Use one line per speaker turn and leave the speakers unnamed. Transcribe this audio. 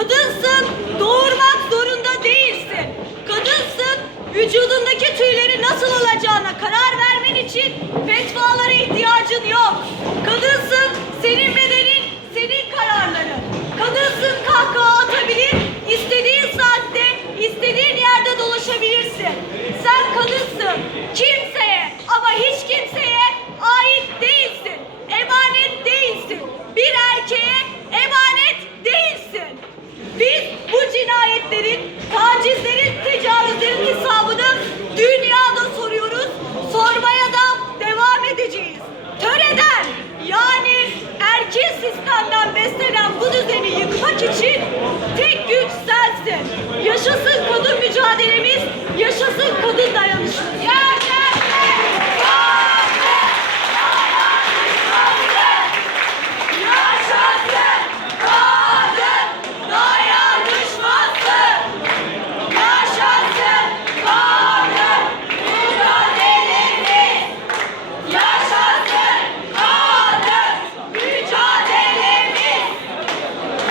Kadınsın, doğurmak zorunda değilsin. Kadınsın, vücudundaki tüyleri nasıl olacağına karar vermen için fetvalara ihtiyacın yok. Kadınsın, senin bedenin, senin kararları. Kadınsın kahkaha atabilir, istediğin saatte, istediğin yerde dolaşabilirsin. Sen kadınsın. Come.